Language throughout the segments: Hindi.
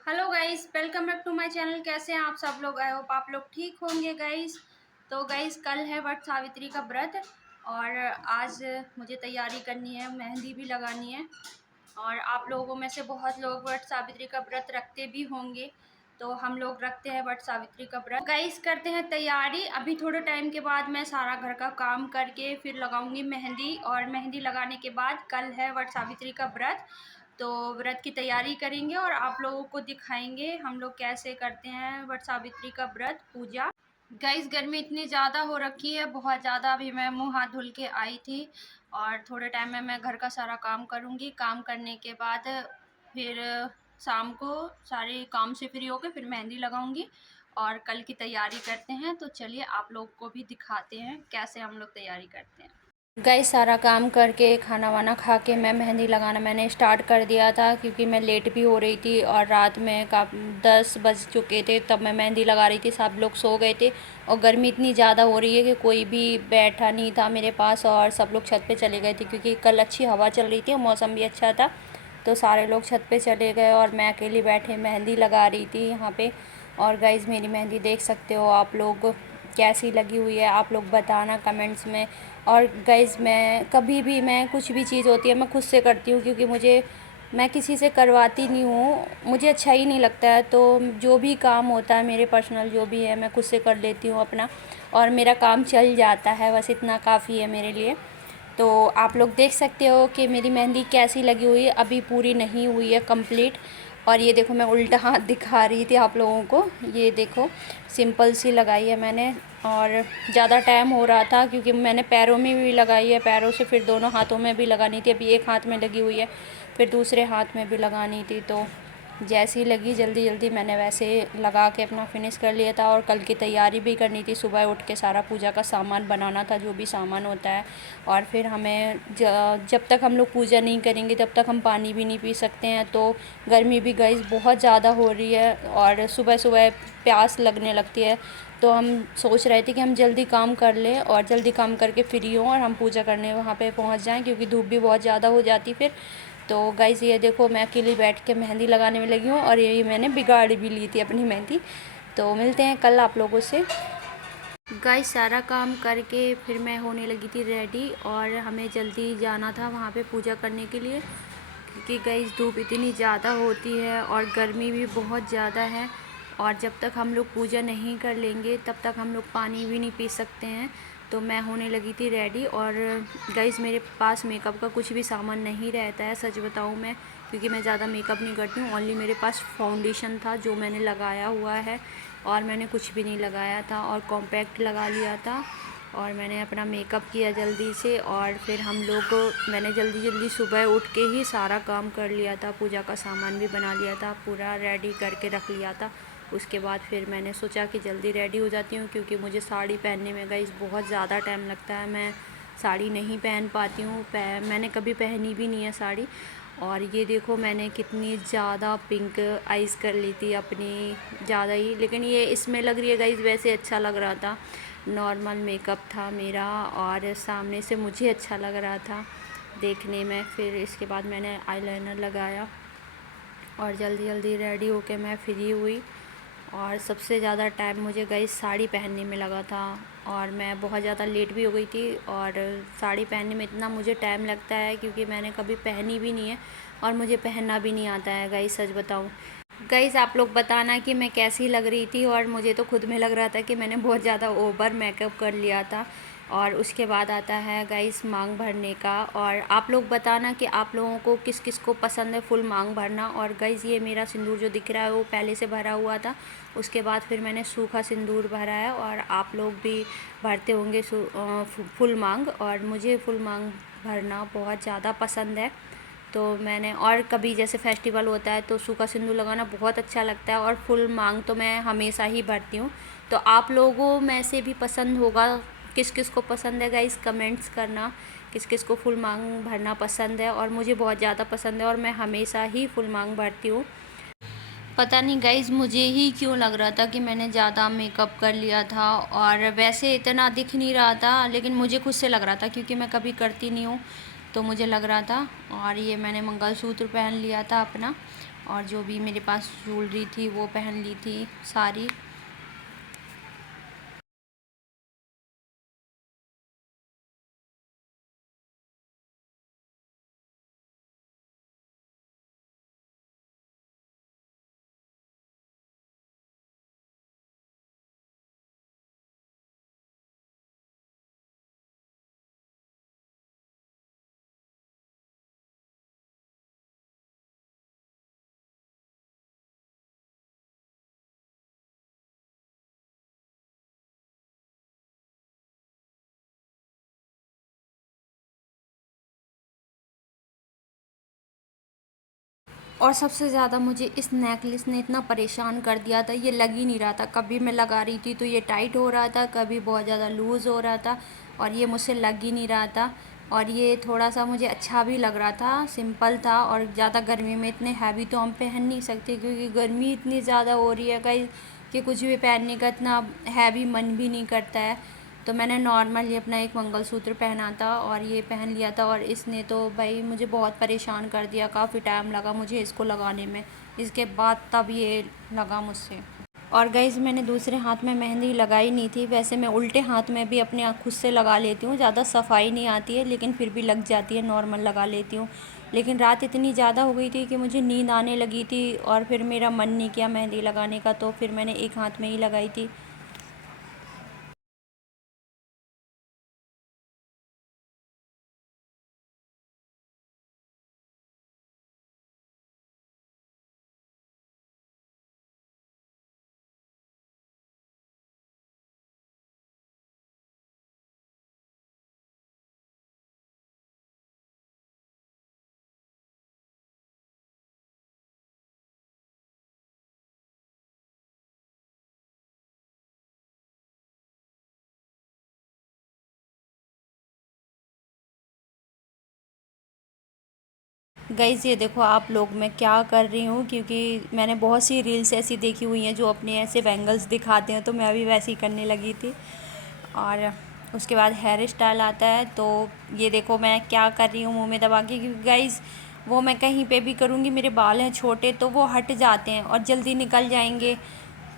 Hello guys, welcome back to my channel. कैसे हैं आप सब लोग? आई होप आप लोग ठीक होंगे गाइस। तो गाइस, कल है वट सावित्री का व्रत और आज मुझे तैयारी करनी है, मेहंदी भी लगानी है। और आप लोगों में से बहुत लोग वट सावित्री का व्रत रखते भी होंगे, तो हम लोग रखते हैं वट सावित्री का व्रत। गाइस, करते हैं तैयारी। अभी थोड़े टाइम के बाद मैं सारा घर का काम करके फिर लगाऊंगी मेहंदी, और मेहंदी लगाने के बाद कल है वट सावित्री का व्रत, तो व्रत की तैयारी करेंगे और आप लोगों को दिखाएंगे हम लोग कैसे करते हैं वट सावित्री का व्रत पूजा। गाइस, गर्मी इतनी ज़्यादा हो रखी है, बहुत ज़्यादा। अभी मैं मुंह हाथ धुल के आई थी और थोड़े टाइम में मैं घर का सारा काम करूँगी। काम करने के बाद फिर शाम को सारे काम से फ्री होकर फिर मेहंदी लगाऊंगी और कल की तैयारी करते हैं। तो चलिए आप लोग को भी दिखाते हैं कैसे हम लोग तैयारी करते हैं। गाइस, सारा काम करके खाना वाना खा के मैं मेहंदी लगाना मैंने स्टार्ट कर दिया था, क्योंकि मैं लेट भी हो रही थी और रात में 10 बज चुके थे तब मैं मेहंदी लगा रही थी। सब लोग सो गए थे और गर्मी इतनी ज़्यादा हो रही है कि कोई भी बैठा नहीं था मेरे पास और सब लोग छत पे चले गए थे, क्योंकि कल अच्छी हवा चल रही थी और मौसम भी अच्छा था। तो सारे लोग छत पे चले गए और मैं अकेली बैठे मेहंदी लगा रही थी यहाँ पे। और गाइस, मेरी मेहंदी देख सकते हो आप लोग कैसी लगी हुई है, आप लोग बताना कमेंट्स में। और गाइस, मैं कभी भी मैं कुछ भी चीज़ होती है मैं खुद से करती हूँ, क्योंकि मैं किसी से करवाती नहीं हूँ, मुझे अच्छा ही नहीं लगता है। तो जो भी काम होता है मेरे पर्सनल जो भी है मैं खुद से कर लेती हूँ अपना, और मेरा काम चल जाता है, बस इतना काफ़ी है मेरे लिए। तो आप लोग देख सकते हो कि मेरी मेहंदी कैसी लगी हुई है, अभी पूरी नहीं हुई है कंप्लीट। और ये देखो, मैं उल्टा हाथ दिखा रही थी आप लोगों को, ये देखो सिंपल सी लगाई है मैंने। और ज़्यादा टाइम हो रहा था क्योंकि मैंने पैरों में भी लगाई है, पैरों से फिर दोनों हाथों में भी लगानी थी। अभी एक हाथ में लगी हुई है, फिर दूसरे हाथ में भी लगानी थी। तो जैसी लगी जल्दी जल्दी मैंने वैसे लगा के अपना फिनिश कर लिया था। और कल की तैयारी भी करनी थी, सुबह उठ के सारा पूजा का सामान बनाना था, जो भी सामान होता है। और फिर हमें जब तक हम लोग पूजा नहीं करेंगे तब तक हम पानी भी नहीं पी सकते हैं। तो गर्मी भी गाइस बहुत ज़्यादा हो रही है और सुबह सुबह प्यास लगने लगती है। तो हम सोच रहे थे कि हम जल्दी काम कर लें और जल्दी काम करके फ्री हों और हम पूजा करने वहाँ पे पहुँच जाएं, क्योंकि धूप भी बहुत ज़्यादा हो जाती फिर। तो गाइस, ये देखो मैं अकेली बैठ के मेहंदी लगाने में लगी हूँ और ये मैंने बिगाड़ भी ली थी अपनी मेहंदी। तो मिलते हैं कल आप लोगों से। गाइस, सारा काम करके फिर मैं होने लगी थी रेडी और हमें जल्दी जाना था वहाँ पे पूजा करने के लिए, क्योंकि गाइस धूप इतनी ज़्यादा होती है और गर्मी भी बहुत ज़्यादा है। और जब तक हम लोग पूजा नहीं कर लेंगे तब तक हम लोग पानी भी नहीं पी सकते हैं। तो मैं होने लगी थी रेडी। और गाइस, मेरे पास मेकअप का कुछ भी सामान नहीं रहता है, सच बताऊँ मैं, क्योंकि मैं ज़्यादा मेकअप नहीं करती हूँ। ओनली मेरे पास फाउंडेशन था जो मैंने लगाया हुआ है, और मैंने कुछ भी नहीं लगाया था, और कॉम्पैक्ट लगा लिया था। और मैंने अपना मेकअप किया जल्दी से, और फिर मैंने जल्दी जल्दी सुबह उठ के ही सारा काम कर लिया था, पूजा का सामान भी बना लिया था, पूरा रेडी करके रख लिया था। उसके बाद फिर मैंने सोचा कि जल्दी रेडी हो जाती हूँ, क्योंकि मुझे साड़ी पहनने में गाइस बहुत ज़्यादा टाइम लगता है। मैं साड़ी नहीं पहन पाती हूँ, मैंने कभी पहनी भी नहीं है साड़ी। और ये देखो मैंने कितनी ज़्यादा पिंक आइज़ कर ली थी अपनी, ज़्यादा ही, लेकिन ये इसमें लग रही है गाइस, वैसे अच्छा लग रहा था। नॉर्मल मेकअप था मेरा और सामने से मुझे अच्छा लग रहा था देखने में। फिर इसके बाद मैंने आईलाइनर लगाया और जल्दी जल्दी रेडी होके मैं फ्री हुई। और सबसे ज़्यादा टाइम मुझे गाइस साड़ी पहनने में लगा था, और मैं बहुत ज़्यादा लेट भी हो गई थी। और साड़ी पहनने में इतना मुझे टाइम लगता है क्योंकि मैंने कभी पहनी भी नहीं है और मुझे पहनना भी नहीं आता है गाइस, सच बताऊँ। गाइस, आप लोग बताना कि मैं कैसी लग रही थी। और मुझे तो खुद में लग रहा था कि मैंने बहुत ज़्यादा ओवर मेकअप कर लिया था। और उसके बाद आता है गाइस मांग भरने का। और आप लोग बताना कि आप लोगों को किस किस को पसंद है फुल मांग भरना। और गाइस, ये मेरा सिंदूर जो दिख रहा है वो पहले से भरा हुआ था, उसके बाद फिर मैंने सूखा सिंदूर भरा है। और आप लोग भी भरते होंगे फुल मांग, और मुझे फुल मांग भरना बहुत ज़्यादा पसंद है। तो मैंने, और कभी जैसे फेस्टिवल होता है तो सूखा सिंदूर लगाना बहुत अच्छा लगता है, और फुल मांग तो मैं हमेशा ही भरती हूँ। तो आप लोगों में से भी पसंद होगा, किस किस को पसंद है गाइस कमेंट्स करना, किस किस को फुल मांग भरना पसंद है। और मुझे बहुत ज़्यादा पसंद है और मैं हमेशा ही फुल मांग भरती हूँ। पता नहीं गाइस, मुझे ही क्यों लग रहा था कि मैंने ज़्यादा मेकअप कर लिया था, और वैसे इतना दिख नहीं रहा था, लेकिन मुझे खुद से लग रहा था क्योंकि मैं कभी करती नहीं हूँ, तो मुझे लग रहा था। और ये मैंने मंगलसूत्र पहन लिया था अपना, और जो भी मेरे पास ज्वेलरी थी वो पहन ली थी सारी। और सबसे ज़्यादा मुझे इस नेकलेस ने इतना परेशान कर दिया था, ये लग ही नहीं रहा था। कभी मैं लगा रही थी तो ये टाइट हो रहा था, कभी बहुत ज़्यादा लूज़ हो रहा था, और ये मुझसे लग ही नहीं रहा था। और ये थोड़ा सा मुझे अच्छा भी लग रहा था, सिंपल था। और ज़्यादा गर्मी में इतने हैवी तो हम पहन नहीं सकते, क्योंकि गर्मी इतनी ज़्यादा हो रही है गाइस कि कुछ भी पहनने का इतना हैवी मन भी नहीं करता है। तो मैंने नॉर्मली अपना एक मंगलसूत्र पहना था और ये पहन लिया था, और इसने तो भाई मुझे बहुत परेशान कर दिया। काफ़ी टाइम लगा मुझे इसको लगाने में, इसके बाद तब ये लगा मुझसे। और गाइस मैंने दूसरे हाथ में मेहंदी लगाई नहीं थी। वैसे मैं उल्टे हाथ में भी अपने खुद से लगा लेती हूँ, ज़्यादा सफाई नहीं आती है, लेकिन फिर भी लग जाती है, नॉर्मल लगा लेती हूँ। लेकिन रात इतनी ज़्यादा हो गई थी कि मुझे नींद आने लगी थी, और फिर मेरा मन नहीं किया मेहंदी लगाने का, तो फिर मैंने एक हाथ में ही लगाई थी। गाइज़ ये देखो आप लोग, मैं क्या कर रही हूँ, क्योंकि मैंने बहुत सी रील्स ऐसी देखी हुई हैं जो अपने ऐसे बैंगल्स दिखाते हैं, तो मैं अभी वैसे ही करने लगी थी। और उसके बाद हेयर स्टाइल आता है, तो ये देखो मैं क्या कर रही हूँ मुँह में दबा के, क्योंकि गाइज़ वो मैं कहीं पे भी करूँगी, मेरे बाल हैं छोटे तो वो हट जाते हैं और जल्दी निकल जाएंगे।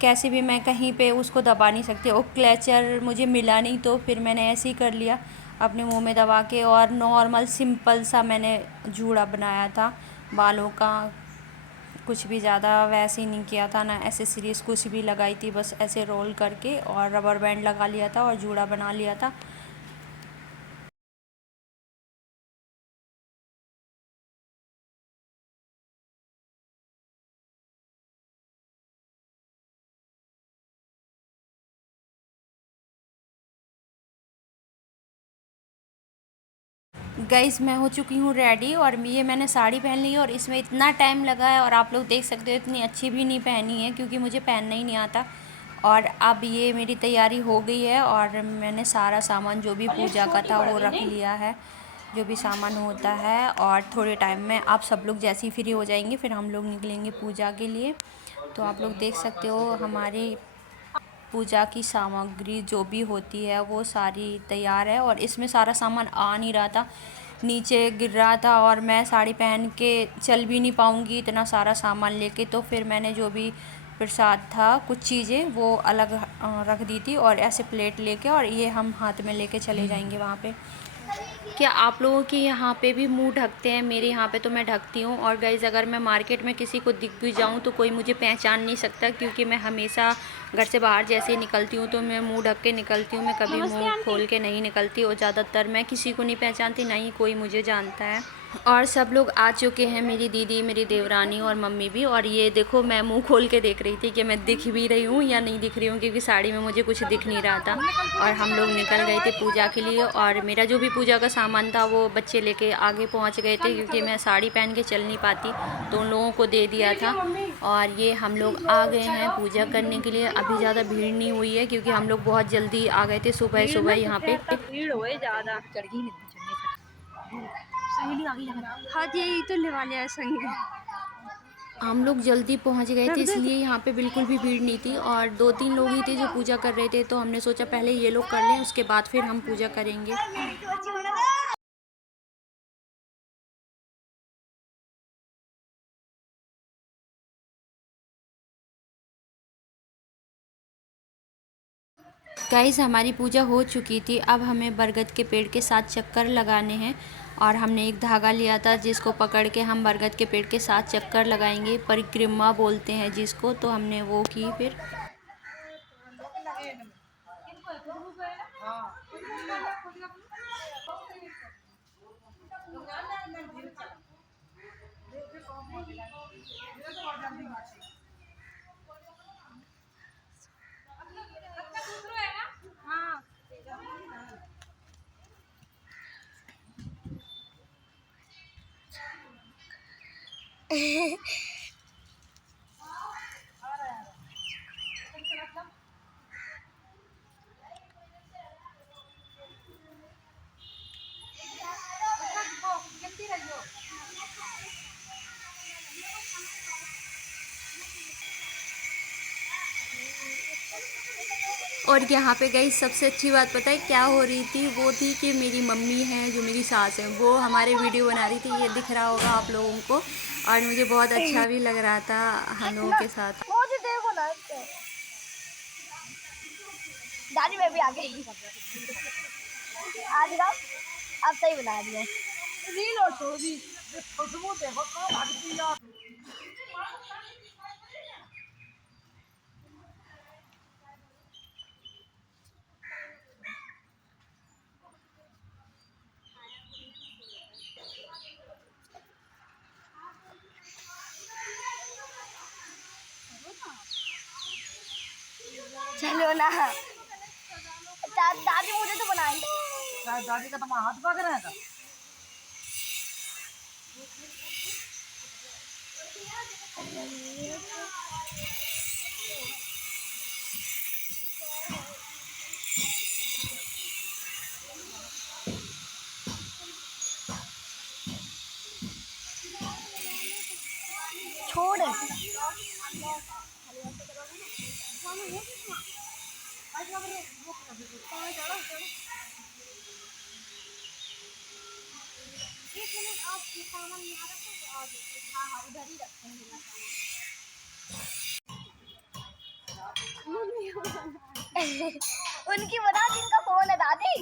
कैसे भी मैं कहीं पे उसको दबा नहीं सकती, और क्लेचर मुझे मिला नहीं, तो फिर मैंने ऐसे ही कर लिया अपने मुंह में दबा के। और नॉर्मल सिंपल सा मैंने जूड़ा बनाया था बालों का, कुछ भी ज़्यादा वैसे ही नहीं किया था, ना एसेसरीज कुछ भी लगाई थी, बस ऐसे रोल करके और रबर बैंड लगा लिया था और जूड़ा बना लिया था। गाइस मैं हो चुकी हूँ रेडी, और ये मैंने साड़ी पहन ली है, और इसमें इतना टाइम लगा है, और आप लोग देख सकते हो इतनी अच्छी भी नहीं पहनी है, क्योंकि मुझे पहनना ही नहीं आता। और अब ये मेरी तैयारी हो गई है, और मैंने सारा सामान जो भी पूजा का था वो रख लिया है, जो भी सामान होता है। और थोड़े टाइम में आप सब लोग जैसे ही फ्री हो जाएंगे फिर हम लोग निकलेंगे पूजा के लिए। तो आप लोग देख सकते हो हमारी पूजा की सामग्री जो भी होती है वो सारी तैयार है, और इसमें सारा सामान आ नहीं रहा था, नीचे गिर रहा था, और मैं साड़ी पहन के चल भी नहीं पाऊँगी इतना सारा सामान लेके। तो फिर मैंने जो भी प्रसाद था कुछ चीज़ें वो अलग रख दी थी, और ऐसे प्लेट लेके, और ये हम हाथ में लेके चले जाएंगे वहाँ पे। क्या आप लोगों के यहाँ पे भी मुंह ढकते हैं? मेरे यहाँ पे तो मैं ढकती हूँ। और गाइज़ अगर मैं मार्केट में किसी को दिख भी जाऊँ तो कोई मुझे पहचान नहीं सकता, क्योंकि मैं हमेशा घर से बाहर जैसे ही निकलती हूँ तो मैं मुंह ढक के निकलती हूँ, मैं कभी मुंह खोल के नहीं निकलती, और ज़्यादातर मैं किसी को नहीं पहचानती, ना ही कोई मुझे जानता है। और सब लोग आ चुके हैं, मेरी दीदी, मेरी देवरानी और मम्मी भी। और ये देखो मैं मुंह खोल के देख रही थी कि मैं दिख भी रही हूँ या नहीं दिख रही हूँ, क्योंकि साड़ी में मुझे कुछ दिख नहीं रहा था। और हम लोग निकल गए थे पूजा के लिए, और मेरा जो भी पूजा का सामान था वो बच्चे लेके आगे पहुँच गए थे, क्योंकि मैं साड़ी पहन के चल नहीं पाती, तो उन लोगों को दे दिया था। और ये हम लोग आ गए हैं पूजा करने के लिए। अभी ज़्यादा भीड़ नहीं हुई है, क्योंकि हम लोग बहुत जल्दी आ गए थे सुबह सुबह यहाँ पे। भीड़ हुई ज़्यादा। हाँ जी, यही तो लेवा लिया संग। हम लोग जल्दी पहुंच गए थे, इसलिए यहाँ पे बिल्कुल भी भीड़ नहीं थी, और दो तीन लोग ही थे जो पूजा कर रहे थे, तो हमने सोचा पहले ये लोग कर लें, उसके बाद फिर हम पूजा करेंगे। गाइस हमारी पूजा हो चुकी थी। अब हमें बरगद के पेड़ के 7 चक्कर लगाने हैं और हमने एक धागा लिया था जिसको पकड़ के हम बरगद के पेड़ के 7 चक्कर लगाएंगे। परिक्रमा बोलते हैं जिसको, तो हमने वो की। फिर और यहाँ पे गई सबसे अच्छी बात पता है क्या हो रही थी? वो थी कि मेरी मम्मी है, जो मेरी सास है, वो हमारे वीडियो बना रही थी। ये दिख रहा होगा आप लोगों को। और मुझे बहुत अच्छा भी लग रहा था हम लोगों के साथ। दादी मैं भी आ गई आज ना। अब सही बना दिया रील और छोड़ी खुशबू देखो कहाँ भागती है। चलो ना दादी मुझे तो बनाई। दादी का तुम्हारा हाथ पकड़ रहा था। छोड़ उनकी बता जिनका फोन है दादी।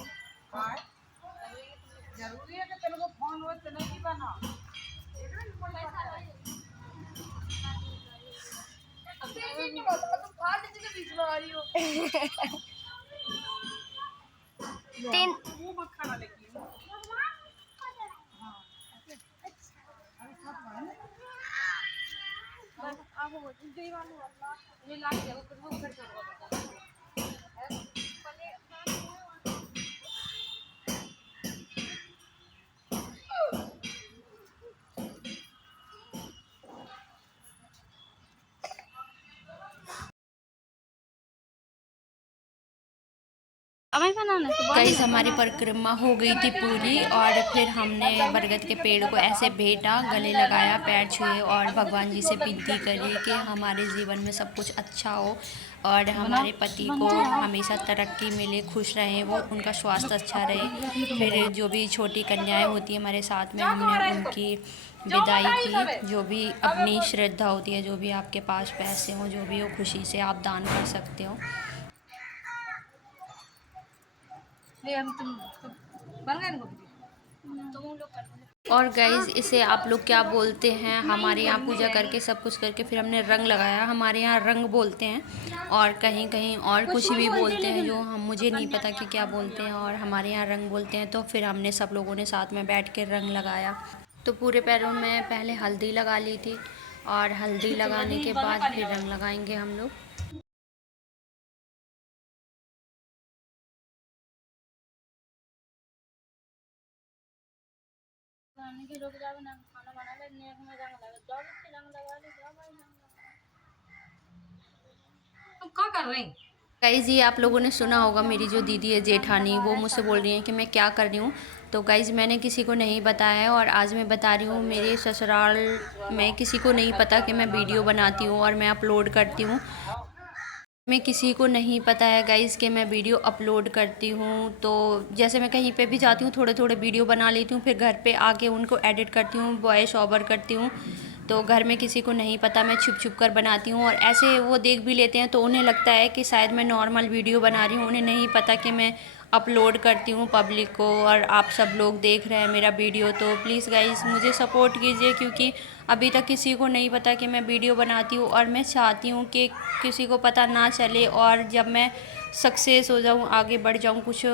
जरूरी है कि तेरे को फोन हो तेरे की बना तीन गाइस हमारी परिक्रमा हो गई थी पूरी। और फिर हमने बरगद के पेड़ को ऐसे भेटा, गले लगाया, पैर छुए और भगवान जी से विनती करी कि हमारे जीवन में सब कुछ अच्छा हो और हमारे पति को हमेशा तरक्की मिले, खुश रहें, वो उनका स्वास्थ्य अच्छा रहे। फिर जो भी छोटी कन्याएं होती हैं हमारे साथ में, हमने उनकी विदाई की। जो भी अपनी श्रद्धा होती है, जो भी आपके पास पैसे हों, जो भी हो, खुशी से आप दान कर सकते हो। और गाइज़ इसे आप लोग क्या बोलते हैं? हमारे यहाँ पूजा करके सब कुछ करके फिर हमने रंग लगाया। हमारे यहाँ रंग बोलते हैं और कहीं कहीं और कुछ भी बोलते हैं, जो हम मुझे नहीं पता कि क्या बोलते हैं। और हमारे यहाँ रंग बोलते हैं। तो फिर हमने सब लोगों ने साथ में बैठ के रंग लगाया। तो पूरे पैरों में पहले हल्दी लगा ली थी और हल्दी लगाने के बाद फिर रंग लगाएंगे हम लोग। क्या कर रहे हैं? गाइज़ ये आप लोगों ने सुना होगा, मेरी जो दीदी है जेठानी, वो मुझसे बोल रही हैं कि मैं क्या कर रही हूँ। तो गाइज़ मैंने किसी को नहीं बताया है और आज मैं बता रही हूँ। मेरे ससुराल में किसी को नहीं पता कि मैं वीडियो बनाती हूँ और मैं अपलोड करती हूँ। मैं किसी को नहीं पता है गाइज़ कि मैं वीडियो अपलोड करती हूँ। तो जैसे मैं कहीं पे भी जाती हूँ, थोड़े थोड़े वीडियो बना लेती हूँ, फिर घर पे आके उनको एडिट करती हूँ, वॉइस ओवर करती हूँ। तो घर में किसी को नहीं पता, मैं छुप छुप कर बनाती हूँ। और ऐसे वो देख भी लेते हैं तो उन्हें लगता है कि शायद मैं नॉर्मल वीडियो बना रही हूँ, उन्हें नहीं पता कि मैं अपलोड करती हूँ पब्लिक को और आप सब लोग देख रहे हैं मेरा वीडियो। तो प्लीज़ गाइस मुझे सपोर्ट कीजिए, क्योंकि अभी तक किसी को नहीं पता कि मैं वीडियो बनाती हूँ और मैं चाहती हूँ कि किसी को पता ना चले। और जब मैं सक्सेस हो जाऊँ, आगे बढ़ जाऊँ, कुछ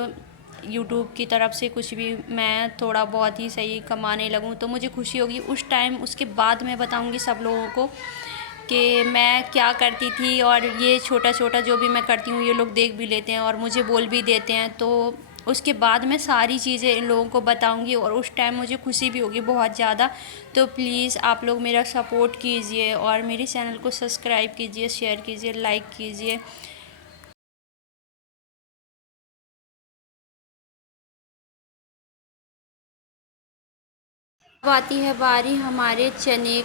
यूट्यूब की तरफ से कुछ भी मैं थोड़ा बहुत ही सही कमाने लगूँ, तो मुझे खुशी होगी उस टाइम। उसके बाद मैं बताऊँगी सब लोगों को कि मैं क्या करती थी। और ये छोटा छोटा जो भी मैं करती हूँ ये लोग देख भी लेते हैं और मुझे बोल भी देते हैं। तो उसके बाद मैं सारी चीज़ें इन लोगों को बताऊंगी और उस टाइम मुझे खुशी भी होगी बहुत ज़्यादा। तो प्लीज़ आप लोग मेरा सपोर्ट कीजिए और मेरे चैनल को सब्सक्राइब कीजिए, शेयर कीजिए, लाइक कीजिए। अब आती है बारी हमारे चने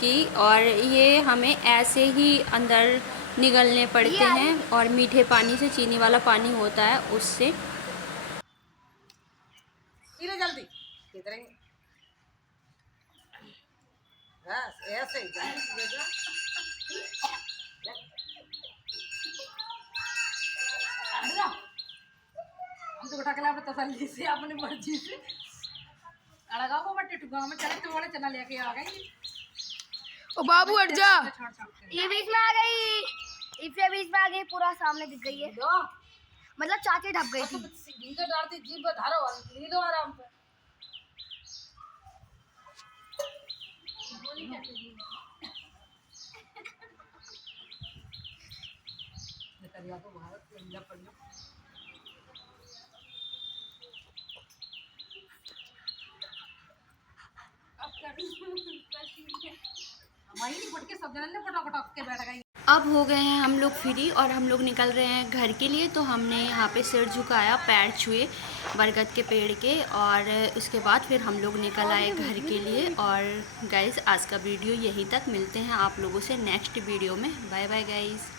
की, और ये हमें ऐसे ही अंदर निगलने पड़ते हैं और मीठे पानी से, चीनी वाला पानी होता है उससे। जल्दी बस ऐसे ही हम तो उठा के लाए तसल्ली से अपनी मर्जी से अड़गा को बट्टे टुगा में चले तो वाले चना लेके आ गई। ओ बाबू हट जा, ये बीच में आ गई, इसे बीच में आ गई, पूरा सामने दिख गई है, मतलब चाची ढप गई थी। सीधे डालती जीभ धारो ले लो आराम से। निकलिया तो भारत के अंदर पड़ गया। अब हो गए हैं हम लोग फ्री और हम लोग निकल रहे हैं घर के लिए। तो हमने यहाँ पे सिर झुकाया, पैर छुए बरगद के पेड़ के, और उसके बाद फिर हम लोग निकल आए घर के लिए। और गाइज़ आज का वीडियो यहीं तक, मिलते हैं आप लोगों से नेक्स्ट वीडियो में। Bye bye guys.